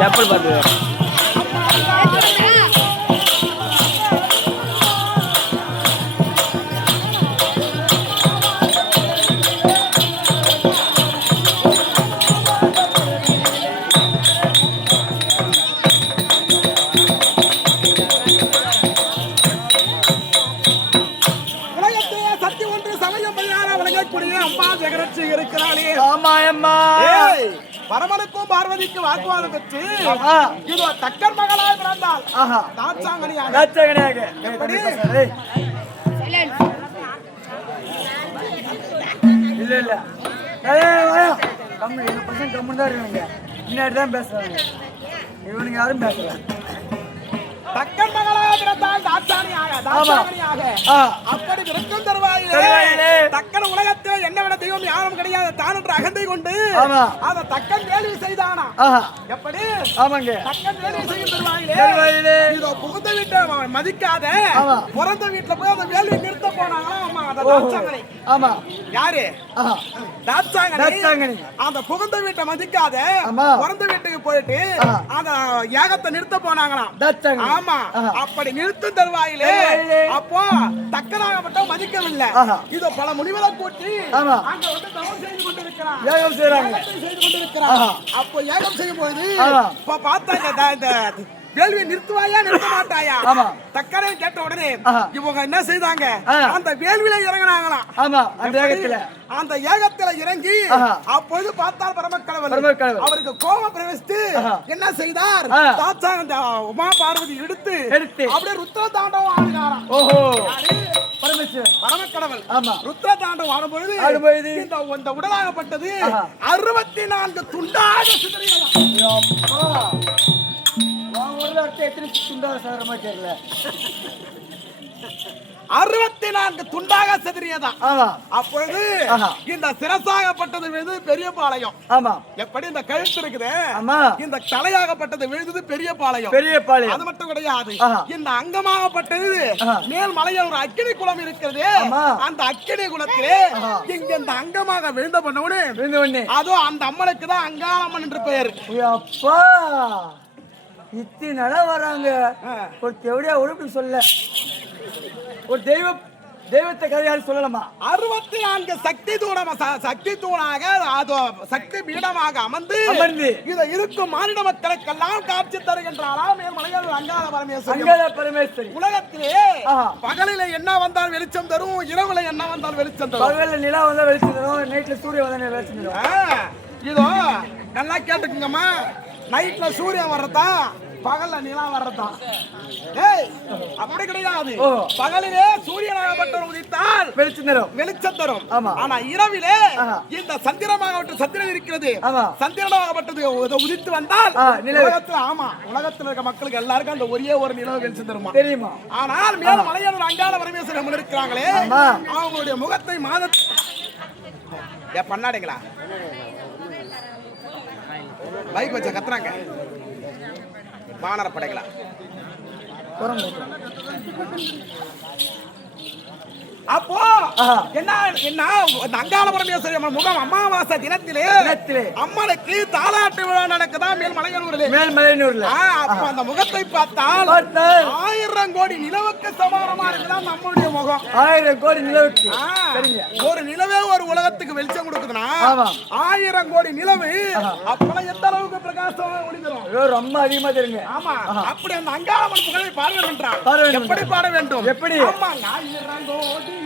चप्पल पाते பரமனுக்கும் பார்வதிக்கும் வாக்குவாதம் பெற்று இது தக்கர் மகளாக பிறந்தால் எப்படி இல்ல இல்ல கம்மு தான் இருக்காங்க பின்னாடி தான் பேசுறாங்க இவனுங்க யாரும் பேசல தக்கன் மகளாக பிறந்தால் தாட்சாணியாக அப்படி விருக்கம் தருவாயிலே தக்கன் உலகத்தில் என்ன விட தெய்வம் யாரும் கிடையாது தான் என்று அகந்தை கொண்டு அத தக்கன் வேள்வி செய்தானா எப்படி தக்கன் வேள்வி செய்யும் தருவாயிலே இதோ புகுந்த வீட்டை மதிக்காத பிறந்த வீட்டுல போய் அந்த வேள்வி நிறுத்த போனாங்களா அந்த தாட்சாங்கனை யாரு தாட்சாங்கனை அந்த புகுந்த வீட்டை மதிக்காத பிறந்த வீட்டுக்கு போயிட்டு அந்த யாகத்தை நிறுத்த போனாங்களாம் ஆமா அப்படி நிறுத்தும் தருவாயிலே அப்போ தக்கனாகப்பட்ட மதிக்கவில்லை இது பல முனிவரை கூட்டி அங்க வந்து தவம் செய்து கொண்டிருக்கிறான் யாகம் செய்றாங்க செய்து கொண்டிருக்கிறான் அப்போ யாகம் செய்யும் போது இப்ப பார்த்தாங்க இந்த வேள்வியை நிறுத்துவாயா நிறுத்த மாட்டாயா தக்கரை கேட்ட உடனே இவங்க என்ன செய்தாங்க அந்த வேள்வியில இறங்கினாங்களாம் அந்த ஏகத்துல இறங்கி அப்போது பார்த்தால் பரமக்கடவுள் அவருக்கு கோபம் பிரவேசித்து என்ன செய்தார் தாத்தா அந்த உமா பார்வதி எடுத்து அப்படியே ருத்ர தாண்டவம் ஆடினாராம் பரமக்கடவுள் ருத்ர தாண்டவம் ஆடும்பொழுது இந்த உடலாகப்பட்டது 64 துண்டாக சிதறியதாம். எத்தனை துண்டாக சாரமா தெரியல 64 துண்டாக செதறியதா. அப்பொழுது இந்த சிரசாகப்பட்டது விழுது பெரிய பாளையம். எப்படி இந்த கழுத்து இருக்குது இந்த தலையாகப்பட்டது விழுந்தது பெரிய பாளையம். அது மட்டும் கிடையாது, இந்த அங்கமாகப்பட்டது மேல் மலையில் ஒரு அக்கினி குளம் இருக்கிறது. அந்த அக்கினி குளத்திலே இங்க இந்த அங்கமாக விழுந்த பண்ண அதோ அந்த அம்மனுக்கு தான் அங்காளம்மன் என்று பெயர். இத்தனை நட வராங்க ஒரு தெவடியா உறுப்பு சொல்ல ஒரு தெய்வத்தை கதையால் சொல்லலாமா? 64 சக்தி தூணாக சக்தி பீடமாக அமர்ந்து இதை இருக்கும் மாநில மக்களுக்கெல்லாம் காட்சி தருகின்றாராம் மேல் மலையாள அங்காள பரமேஸ்வரி. உலகத்திலே பகலில என்ன வந்தால் வெளிச்சம் தரும், இரவுல என்ன வந்தால் வெளிச்சம் தரும். பகலில் நிலா வந்தா வெளிச்சம் தரும், நைட்ல சூரியன் வந்தா வெளிச்சம் தரும். இதோ நல்லா கேட்டுக்குங்கம்மா, நைட்ல சூரியன் வர்றதா பகல்ல நிலா வர்றதா? அப்படி கிடையாது. பகலிலே சூரியனாகப்பட்ட உதித்தால் வெளிச்சம் தரும். ஆனா இரவிலே இந்த சந்திரமாகப்பட்ட சந்திரன் இருக்கிறது, சந்திரனாகப்பட்டது உதித்து வந்தால் உலகத்தில் இருக்க மக்களுக்கு எல்லாருக்கும் அந்த ஒரே ஒரு நிலவு வெளிச்சம் தருமா தெரியுமா? ஆனால் மேல மலையாளர் அங்காள பரமேஸ்வரன் இருக்கிறாங்களே, அவங்களுடைய முகத்தை பண்ணாடுங்களா பைக் வச்ச கத்துறாங்க வானர படைகளா. அப்போ என்ன அங்காள பரமேஸ்வரி முகம் அமாவாசை தினத்திலே அம்மனுக்கு தாலாட்டு விழா நடக்குதா மேல்மலையனூர்ல. அப்ப அந்த முகத்தை பார்த்தால் 1000 கோடி நிலவுக்கு சமானமா இருக்குதான் நம்மளுடைய முகம். 1000 கோடி நிலவுக்கு ஒரு நிலவே ஒரு உலகத்துக்கு வெளிச்சம் கொடுக்குதுன்னா 1000 கோடி நிலவு அப்பெல்லாம் எந்த அளவுக்கு பிரகாசமா ஒளிந்துரும், ரொம்ப அதிகமா தெரியுங்க. ஆமா, அப்படி அந்த அங்காளம்மன் புகழை பாட வேண்டும். எப்படி பாட வேண்டும்? எப்படி? 1000 கோடி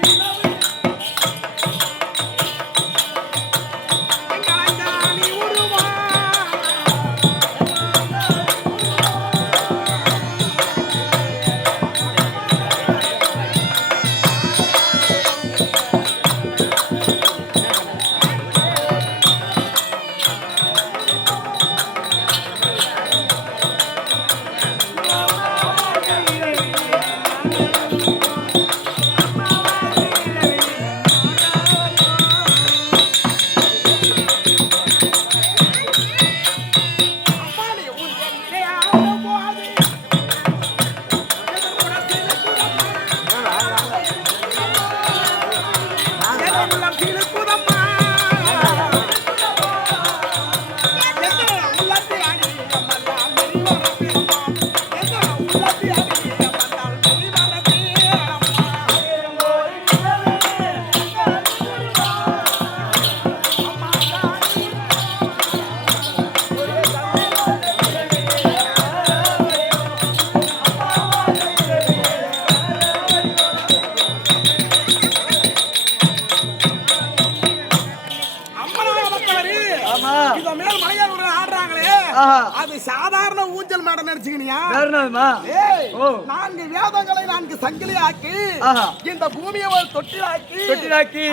ஆமா. இந்த மேல் மலையாளூர் ஆடுறாங்களே ஆஹா. அது சாதாரண ஊஞ்சல் மேடம் நினைச்சுக்கினியா? வேறனாமா? ஏய், ஓ. 4 வேதங்களை 4 சங்கிலி ஆக்கி ஆஹா. இந்த பூமியை ஒரு தொட்டிலாக்கி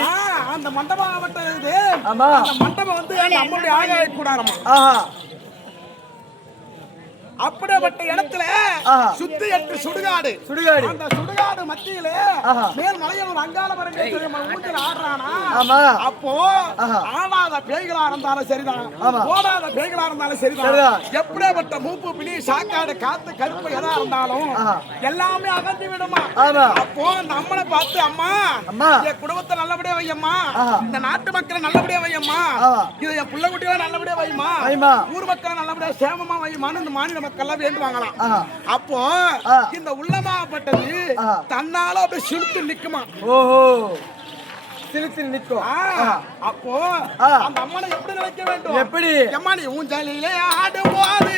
அந்த மண்டபம் ஆகப்பட்டது. ஆமா. அந்த மண்டபம் வந்து நம்மளுடைய ஆகாய கூடாரமா. ஆஹா. அப்படிப்பட்ட இடத்துல ஆஹா. சுத்தி 8 சுடுகாடு. அந்த சுடுகாடு மத்தியில ஆஹா. மேல் மலையில் அங்காள ஊஞ்சல் ஆடுறானா? ஆமா. அப்போ ஆஹா. ஆடாத பேய்களா இருந்தாலும் சரிதான், ஆமா. ஓடாத பேய்களா இருந்தாலும் சரிதான், எப்படிப்பட்ட மூப்பு பிடி சாக்காடு காத்து கருப்பு எதா இருந்தாலும் ஆஹா. எல்லாமே அகந்தி விடுமா. ஆமா. அப்போ நம்மளை பார்த்து அம்மா என் குடும்பத்தை நல்லபடியா வையம்மா, ஆஹா. இந்த நாட்டு மக்களை நல்லபடியா வையம்மா, ஆமா. இது என் புள்ள குட்டிகளை நல்லபடியா வையுமா, வைமா. ஊர் மக்களை நல்லபடியா சேமமா வையுமான்னு இந்த மாநில மக்கள்லாம் வேண்டுவாங்களாம். ஆஹா. அப்போ இந்த உள்ளமாகப்பட்டது ஆஹா. தன்னால அப்படியே சிலுத்து நிக்குமா. ஓஹோ, சிலுத்து நிக்கும். அப்போ அந்த அம்மனை எப்படி நினைக்க வேண்டும்? எப்படி? அம்மா நீ ஊஞ்சலிலே ஆடும்போது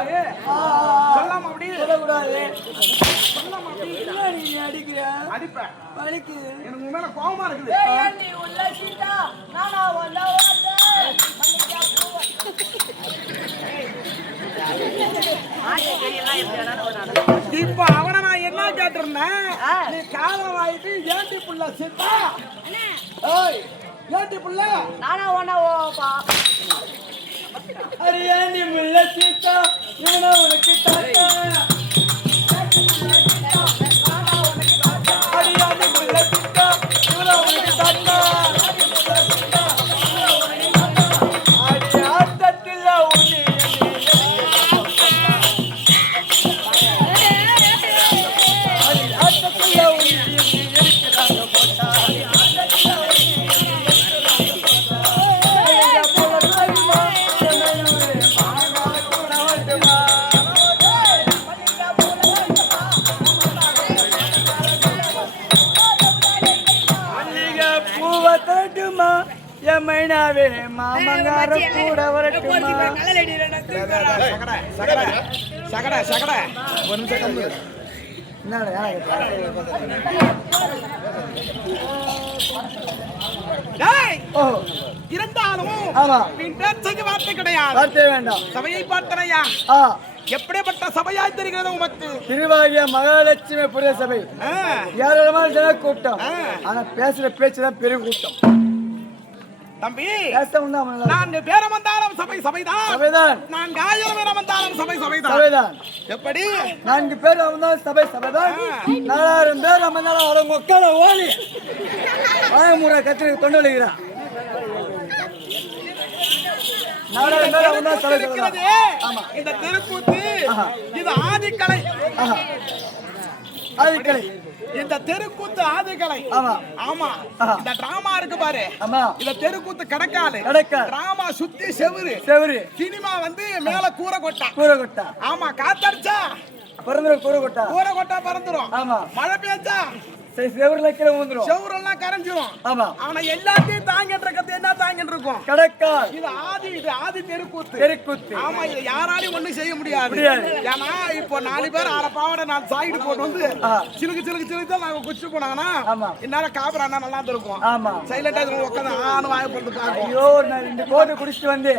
சொல்லாம அப்படி சொல்லக்கூடாது. சொல்லாம அப்படி நீ அடிக்கிற அடிப்பேன். வலிக்கு. எனக்கு உன் மேல கோவமா இருக்குது. இப்ப அவனை நான் என்ன கேட்டிருந்தேன், நீ காதல் ஆயிட்டு ஏண்டி புள்ள சித்தா, ஏண்டி புள்ள நானா ஒன்னா ஓப்பா அரியாண்டி முல்ல சீதா இவனா உனக்கு தாத்தா வரட்டுமா என் மைனாவே மாமங்கார கூட வரட்டுமா சகட ஒரு நிமிஷம் கம்பு. என்னடா டேய், ஓ இருந்தாலும் ஆமா பின் பேச்சுக்கு வார்த்தை கிடையாது. வார்த்தை வேண்டாம். சபையை பார்த்தனையா ஆ எப்படிப்பட்ட சபையாய் தெரிகிறது உமக்கு? திருவாகிய மகாலட்சுமி புரிய சபை ஆ, ஏராளமான ஜன கூட்டம். ஆ. ஆனா பேசுற பேச்சுதான் பெரிய கூட்டம். தம்பி பேசவும் தான் நல்லா நான் பேரம் வந்தாலும் சபைதான். சபைதான் நான் காயம் வந்தாலும் சபைதான். சபைதான். எப்படி 4 பேர் அமர்ந்தாலும் சபைதான். 4000 பேர் அமர்ந்தாலும் அவங்க உட்கார ஓடி வாயமுறை கத்திரி தொண்டு வலிக்கிறான். 4000 பேர் அமர்ந்தாலும் சபைதான். இருக்கிறது ஆமா. இந்த தெருக்கூத்து ஆஹா. இது ஆதிக்கலை. ஆஹா. ஆதிக்கலை. இந்த தெருக்கூத்து ஆதிக்கலை. ஆமா. ஆமா. ஆஹா. இந்த டிராமா இருக்கு பாரு. ஆமா. இந்த தெருக்கூத்து கடக்கால. டிராமா சுத்தி செவுரு. சினிமா வந்து மேல கூரை கொட்டா. ஆமா, காத்தடிச்சா பறந்துரும் கூரை கொட்டா பறந்துரும். ஆமா. மழை பெய்ஞ்சா செவருல கீழே வந்துரும். செவுரெல்லாம் கரைஞ்சிரும். ஆமா. ஆனா எல்லாத்தையும் தாங்கிட்டு இருக்கிறது என்ன தாங்கிட்டு இருக்கும்? கடக்கால். இது ஆதி தெருக்கூத்து. ஆமா, இது யாராலையும் ஒண்ணும் செய்ய முடியாது. ஏன்னா இப்போ 4 பேர் 6 பாவாடை 4 சாயிடு போட்டு வந்து சிலுக்கு தான் நாங்க குச்சி போனாங்கன்னா இந்நேரம் காபரா நல்லா இருக்கும். ஆமா. சைலண்டா உட்காந்து ஆணு வாய போட்டு பாக்கும். ஐயோ, நான் 2 கோட்டை குடிச்சிட்டு வந்து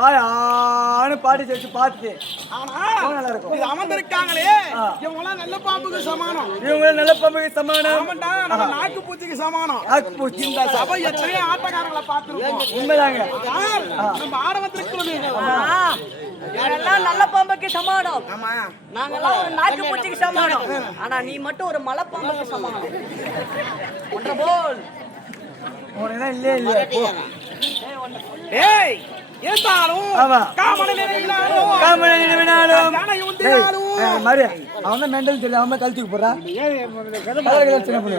வாய் ஆணு பாடி சேர்த்து பார்த்து. ஆனா நல்லா இருக்கும். இது அமர்ந்திருக்காங்களே இவங்க எல்லாம் நல்ல பாம்புக்கு சமானம். ஆமாண்டா, நம்ம நாக்கு பூச்சிக்கு சமானம். இந்த சபை எத்தனையோ ஆட்டக்காரங்களை பார்த்திருக்கோம். உண்மைதாங்க. நம்ம ஆரம்பத்திற்கு எல்லாம் நல்ல பாம்புக்கு சமானம். ஆமா, நாங்கெல்லாம் ஒரு நாக்கு பூச்சிக்கு சமானம். ஆனா நீ மட்டும் ஒரு மலை பாம்புக்கு சமானம். ஒன்ற போல் உனக்கு இல்லையே போ. ஏய் இருந்தாலும் காமனை நினைவினாலும் மாதிரி அவன் தான் மெண்டல் சொல்லி அவன் கழுத்துக்கு போறான். சின்ன பொண்ணு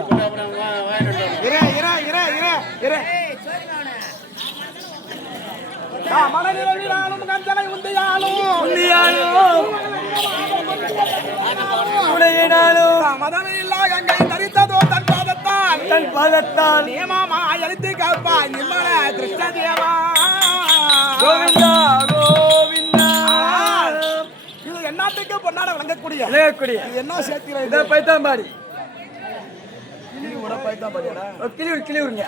காமனை நினைவினாலும் கஞ்சனை உந்தையாலும் மதனையில்லா கங்கை தரித்ததோ தன் பாதத்தால் நியமாமா எழுத்து காப்பாய் நிம்மல கிருஷ்ண தேவா கோவிந்தா கோவிந்தா. இது என்னாத்துக்கு பொன்னாட விளங்கக்கூடிய இது என்ன சேர்த்து இதை பைத்தாம்பாடி கிளியூருங்க.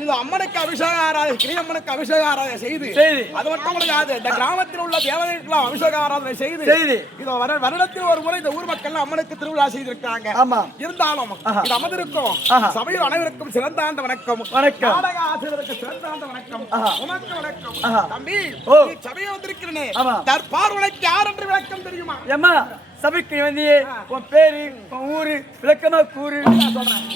இது அம்மனுக்கு அபிஷேக ஆராதனை, கிளியம்மனுக்கு அபிஷேக ஆராதனை செய்து அது மட்டும் கிடையாது, இந்த கிராமத்தில் உள்ள தேவதைகளுக்கு அபிஷேக ஆராதனை செய்து இது வருடத்தில் ஒரு முறை இந்த ஊர் மக்கள் அம்மனுக்கு திருவிழா செய்திருக்காங்க. இருந்தாலும் இது அமர்ந்திருக்கும் சபையில் அனைவருக்கும் சிறந்தாண்ட வணக்கம். நாடக ஆசிரியருக்கு சிறந்தாண்ட வணக்கம். உனக்கு வணக்கம். தம்பி, சபையை வந்திருக்கிறேனே தற்பார்வனைக்கு யார் என்று விளக்கம் தெரியுமா? ஏமா சபைக்கு வந்து உன் பேரு உன் ஊரு விளக்கமா கூறு. சொல்றேன்.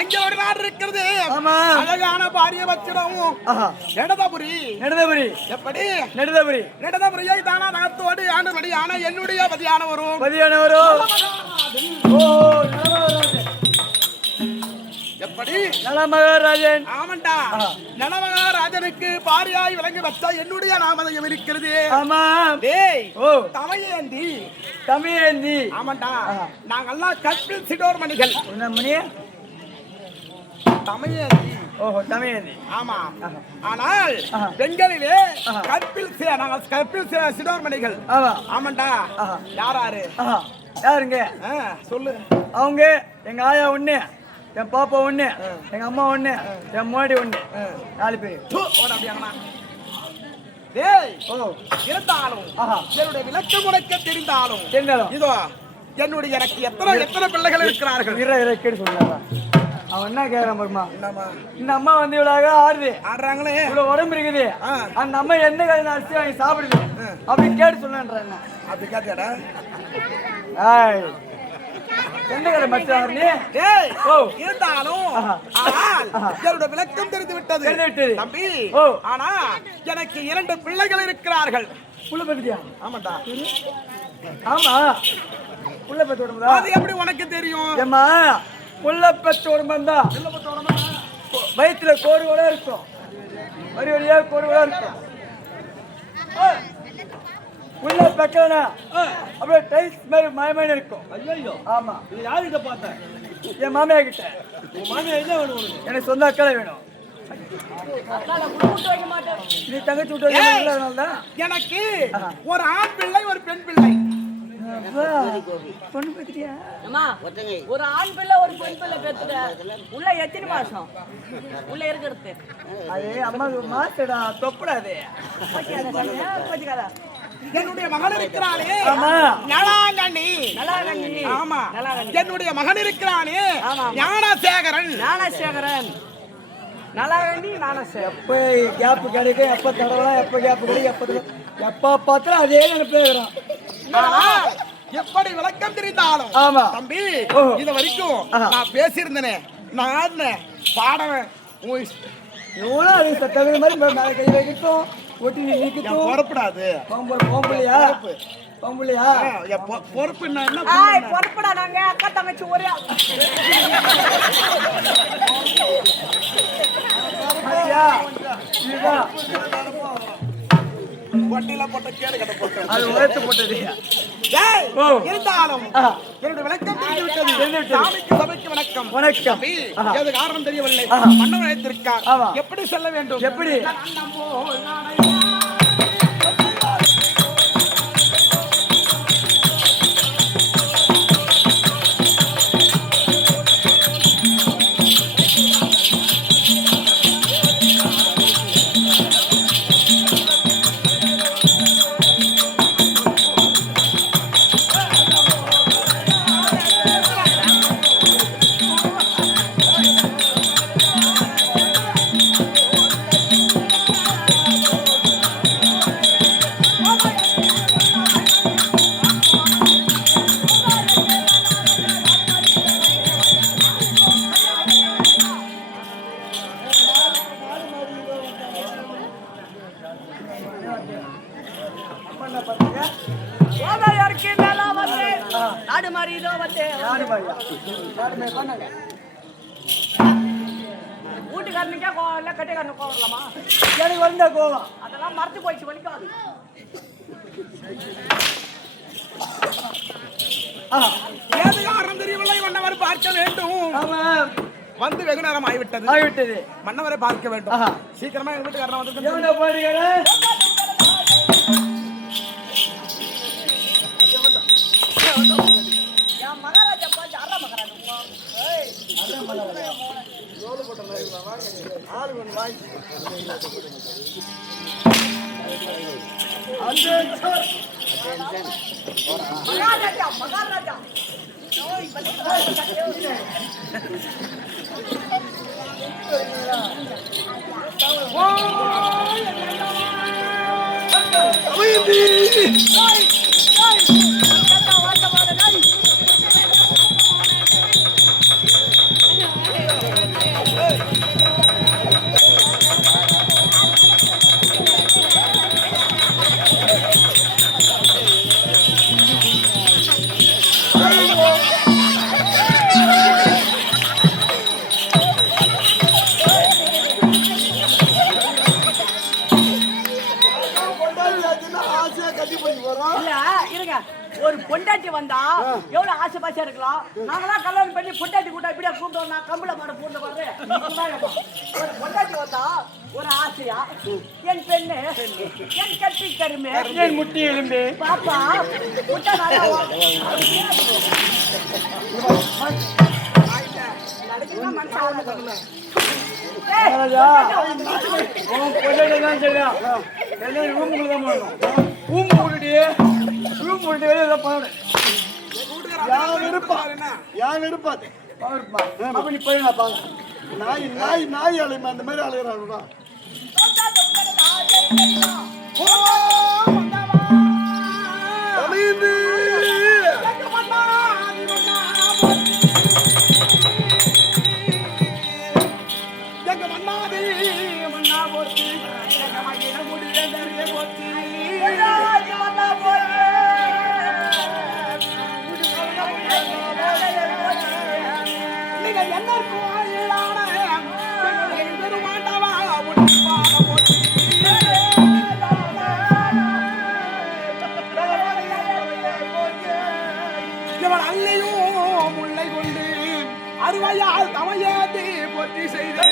எங்க ஒரு நாடு இருக்கிறது ஆமா. அழகான பாரிய வச்சிடவும் நெடுதபுரி. நெடுதபுரி எப்படி? நெடுதபுரி. நெடுதபுரியை தானா நகத்தோடு ஆண்டபடி ஆனா என்னுடைய பதியானவரும் ஓ எப்படி? நலமகாராஜன். ஆமாண்டா, நலமகாராஜனுக்கு பாரியாய் விளங்கி வச்சா என்னுடைய நாமதயம் இருக்கிறது. ஆமா. டேய், ஓ தமையேந்தி. தமையேந்தி. ஆமாண்டா, நாங்கெல்லாம் கற்பில் சிடோர் மணிகள். என்ன மணி? தமையேந்தி. ஓஹோ, தமையேந்தி. ஆமா. ஆனால் பெண்களிலே நாங்கள் கற்பில் சிடோர் மணிகள். ஆமா. ஆமாண்டா. யாராரு? யாருங்க? சொல்லு. அவங்க எங்க ஆயா ஒண்ணு, என் பாப்பா ஒண்ணு, எங்க அம்மா ஒண்ணு, என் மோடி ஒண்ணு, 4 பேர். இருந்தாலும் என்னுடைய விளக்கம் உனக்கு தெரிந்தாலும் இதோ என்னுடைய எனக்கு எத்தனை பிள்ளைகள் இருக்கிறார்கள் சொல்லுங்க. அவன் என்ன கேக்குறான் பாருமா, இந்த அம்மா வந்து இவ்வளவு ஆடுறாங்களே, இவ்வளவு உடம்பு இருக்குது, அந்த அம்மா எந்த கதை அரிசி வாங்கி சாப்பிடுது அப்படின்னு கேட்டு சொல்லுன்றாங்க. அப்படி கேட்டியாடா? எந்த கதை மச்சான் நீ? இருந்தாலும் என்னோட விளக்கம் தெரிந்து விட்டது தம்பி. ஆனா எனக்கு 2 பிள்ளைகள் இருக்கிறார்கள். புள்ள பத்தியா? ஆமாடா. ஆமா, புள்ள பத்தி உடம்புதா? அது எப்படி உனக்கு தெரியும்? ஏமா, புள்ள பத்தி உடம்புந்தா வயிற்றுல கோடு கூட இருக்கும், வரி வழியா கோடு கூட இருக்கும். உள்ள பக்கனா அப்படியே டைல்ஸ் மாதிரி மயமான இருக்கும். ஐயோ, ஆமா. இது யார்கிட்ட பார்த்தேன்? என் மாமியா கிட்ட. உன் மாமியா என்ன வேணும்? எனக்கு சொந்த அக்கால வேணும். நீ தங்கச்சி விட்டு வைக்கிறதுனாலதான் எனக்கு ஒரு ஆண் பிள்ளை ஒரு பெண் பிள்ளை. பொண்ணு பத்திரியா? ஒரு ஆண் பிள்ளை ஒரு பெண் பிள்ளை பெற்றுட்ட. உள்ள எத்தனை மாசம் உள்ள இருக்கிறது? அது அம்மா மாசடா, தொப்படாது. என்னுடைய மகன் இருக்கிறானே ஆமா, நலாங்கண்ணி. ஆமா, என்னுடைய மகன் இருக்கிறானே ஞானசேகரன். நலாங்கண்ணி ஞானசேகரன். எப்ப கேப் கிடைக்கும், எப்ப தடவலாம், எப்ப கேப் கிடைக்கும், எப்ப பார்த்தா அதே நினைப்பேன். எப்படி விளக்கம் தெரிந்தாலும் ஆமா தம்பி, இது வரைக்கும் நான் பேசியிருந்தேனே, நான் ஆடினேன், பாடுவேன். எவ்வளோ அது தகுந்த மாதிரி மேல கை வைக்கட்டும், ஒட்டி நிற்கட்டும். பொறுப்படாது. பொம்பளையா? பொம்பளையா? பொறுப்பு என்ன? பொறுப்படா, நாங்க அக்கா தங்கச்சி ஒரே. வட்டியில போட்ட கேடு கட்ட போட்டு அது உழைத்து போட்டது. இருந்தாலும் என்னுடைய விளக்கம் தெரிந்து விட்டது. சாமிக்கு சபைக்கு வணக்கம். வணக்கம். ஏது காரணம் தெரியவில்லை. மன்னன் அழைத்திருக்கார். எப்படி செல்ல வேண்டும்? எப்படி? வீட்டுக்காரனுக்கே கோவம் இல்ல, கட்டைக்காரனுக்கு கோவம் இல்லமா? எனக்கு வந்த கோவம் அதெல்லாம் மறந்து போயிடுச்சு, வலிக்காது. ஏது காரணம் தெரியவில்லை. மன்னவர் பார்க்க வேண்டும். ஆமா, வந்து வெகு நேரம் ஆகிவிட்டது. மன்னவரை பார்க்க வேண்டும். சீக்கிரமா எங்க வீட்டுக்காரன் வந்து மகாராஜா பாத்து அற மகாராஜா. மகாராஜா இல்ல இருங்க, ஒரு பொண்டாட்டி வந்தா எவ்வளவு ஆசை பாசையா இருக்கலாம். நாங்களாம் கல்யாணம் பண்ணி பொண்டாட்டி கூட்டா இப்படியா கூப்பிட்டோம். நான் கம்பள மாட பூண்டு வர்றேன். ஒரு பொண்டாட்டி வந்தா ஒரு ஆசையா, என் பெண்ணு, என் கட்டி கருமே, என் முட்டி எலும்பு பாப்பா முட்டை நல்லா நடக்குன்னா மனசு நாய் அலைமா அந்த மாதிரி அலைகிறாங்க. முல்லை கொண்டு அருவையால் தமையேதி போற்றி செய்து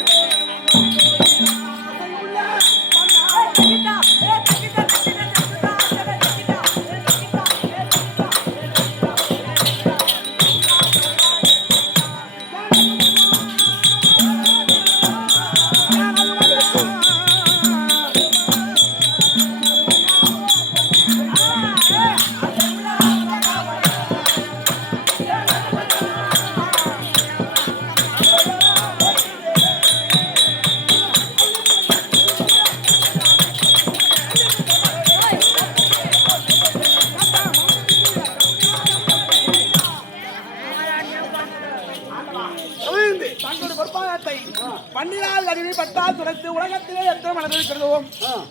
பன்னிரால் அருவி பட்டால் துடைத்து உலகத்திலே எத்தனை மலர்கள் இருக்கிறதோ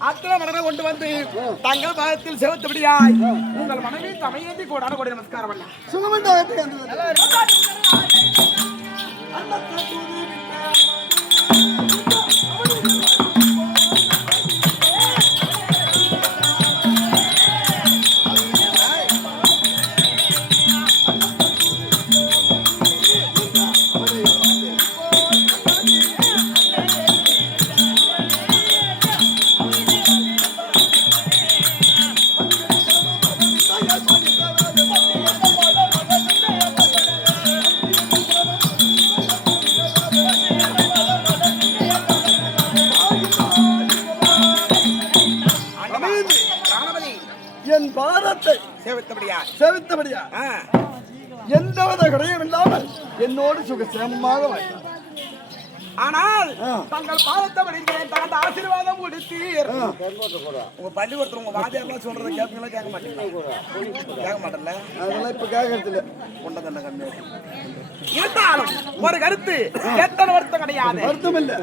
அத்தனை மலர்கள் கொண்டு வந்து தங்கள் பாதத்தில் செலுத்தபடியாய் உங்கள் மனைவி தமையேந்தி கோடான கோடி நமஸ்காரம் பண்ண என் பாதத்தை சேவித்தபடியா எந்தவித குறையும் இல்லாமல் என்னோடு சுகசேமமாக வாழ்ந்தார். ஆனால் தங்கள் பாதத்தை படிக்கிறேன் தனது ஆசீர்வாதம் கொடுத்தீர். உங்க பள்ளிக்கூடத்துல உங்க வாத்தியாரெல்லாம் சொல்றதை கேட்பீங்களா கேட்க மாட்டீங்களா? கேட்க மாட்டேன்ல, அதெல்லாம் இப்ப கேட்கறது இல்ல. கொண்ட தண்ட கண்ணு இருந்தாலும் ஒரு கருத்து எத்தனை வருத்தம் கிடையாது, வருத்தம் இல்ல.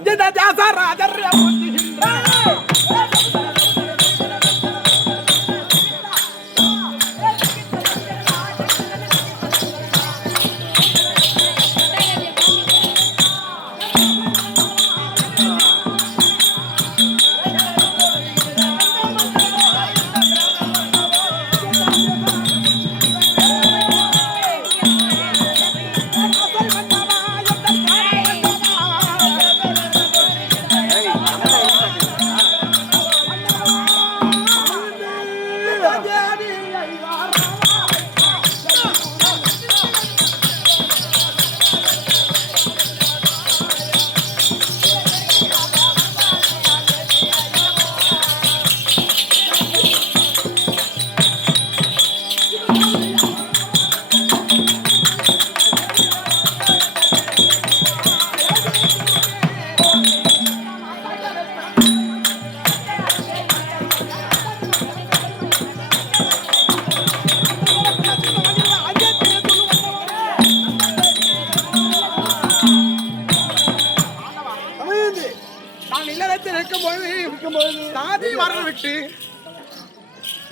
நிலத்தில் இருக்கும்போது சாதி வரல் விட்டு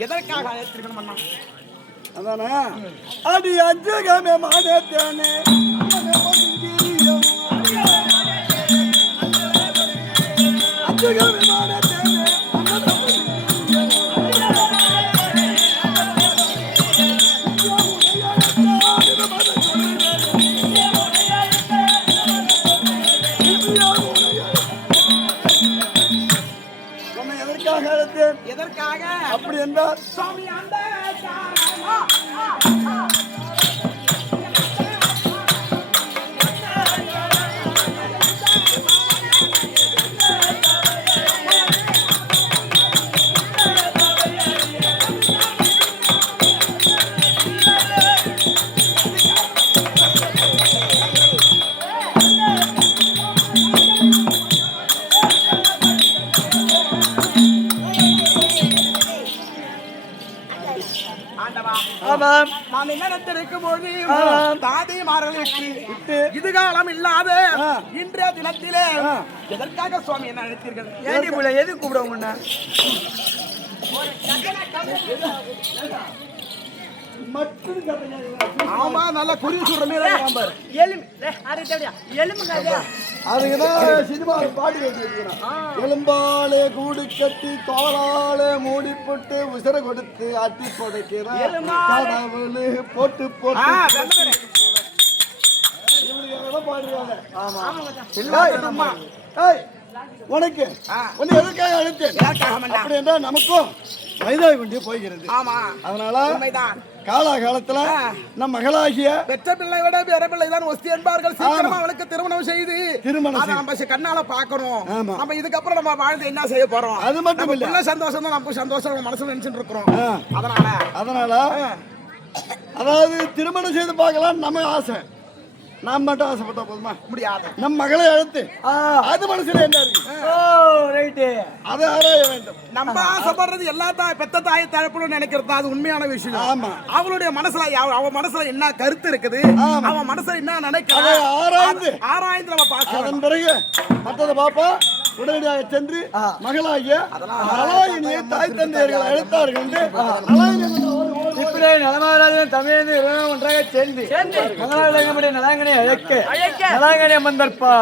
எதற்காக அழைத்திருக்கணும் அண்ணா? அதானே அடி அஞ்சகமே மானேத்தானே அஞ்சகமே மானேத்தானே எதற்காக அப்படி என்றால் சுவாமி அந்த ஆமாம் நாம் என்ன இருக்கும்போது ஆமாம். தாதிமார்களை விட்டு இதுகாலம் இல்லாத இன்றைய தினத்திலே எதற்காக சுவாமி என்ன அழைத்தீர்கள்? ஏண்டி புள்ள எது கூப்பிடுவோம் ஆமா நல்ல குறி சொல்ற மாதிரி அதுக்குதான் சினிமா பாட்டு கட்டிருக்கிறான் எலும்பாலே கூடு கட்டி தோளாலே மூடி போட்டு உசர கொடுத்து அட்டி புதைக்கிறான் கடவுளு போட்டு போட்டு பாடுறாங்க. ஆமா ஏய், உனக்கு ஒன்னு எதுக்காக அழைத்தேன் அப்படி என்றால் நமக்கும் வயதாகி கொண்டே போகிறது. ஆமா அதனால உண்மைதான். காலகாலத்துல நம் மகளாகிய பெற்ற பிள்ளை விட பிற பிள்ளை தான் ஒஸ்தி என்பார்கள். சீக்கிரமா அவளுக்கு திருமணம் செய்து அதை நம்ம கண்ணால பாக்கணும். நம்ம இதுக்கப்புறம் நம்ம வாழ்ந்து என்ன செய்ய போறோம்? அது மட்டும் இல்ல, பிள்ளை சந்தோஷம் தான் நமக்கு சந்தோஷம் மனசுல நினைச்சிட்டு இருக்கிறோம். அதனால அதாவது திருமணம் செய்து பார்க்கலாம் நம்ம ஆசை. நாம் மட்டும் ஆசைப்பட்டா போதுமா? முடியாது. நம் மகளை அழைத்து அது மனசுல என்ன இருக்கு அதை ஆராய வேண்டும். நம்ம ஆசைப்படுறது எல்லா பெத்த தாயை தழப்பணும் நினைக்கிறது அது உண்மையான விஷயம். ஆமா, அவளுடைய மனசுல அவன் மனசுல என்ன கருத்து இருக்குது, அவன் மனசுல என்ன நினைக்கிறான் ஆராய்ந்து நம்ம பார்க்கலாம். அதன் பிறகு மற்றதை பாப்பா உடனடியாக சென்று மகளாகிய நலாயினியை தாய் தந்தையர்கள் அழைத்தார்கள் என்று இப்படியே நலமாராஜன் தமிழ் ஒன்றாக சேர்ந்து மகளாளுடைய நலாங்கனை அழைக்க நலாங்கனை அமர்ந்தற்பா.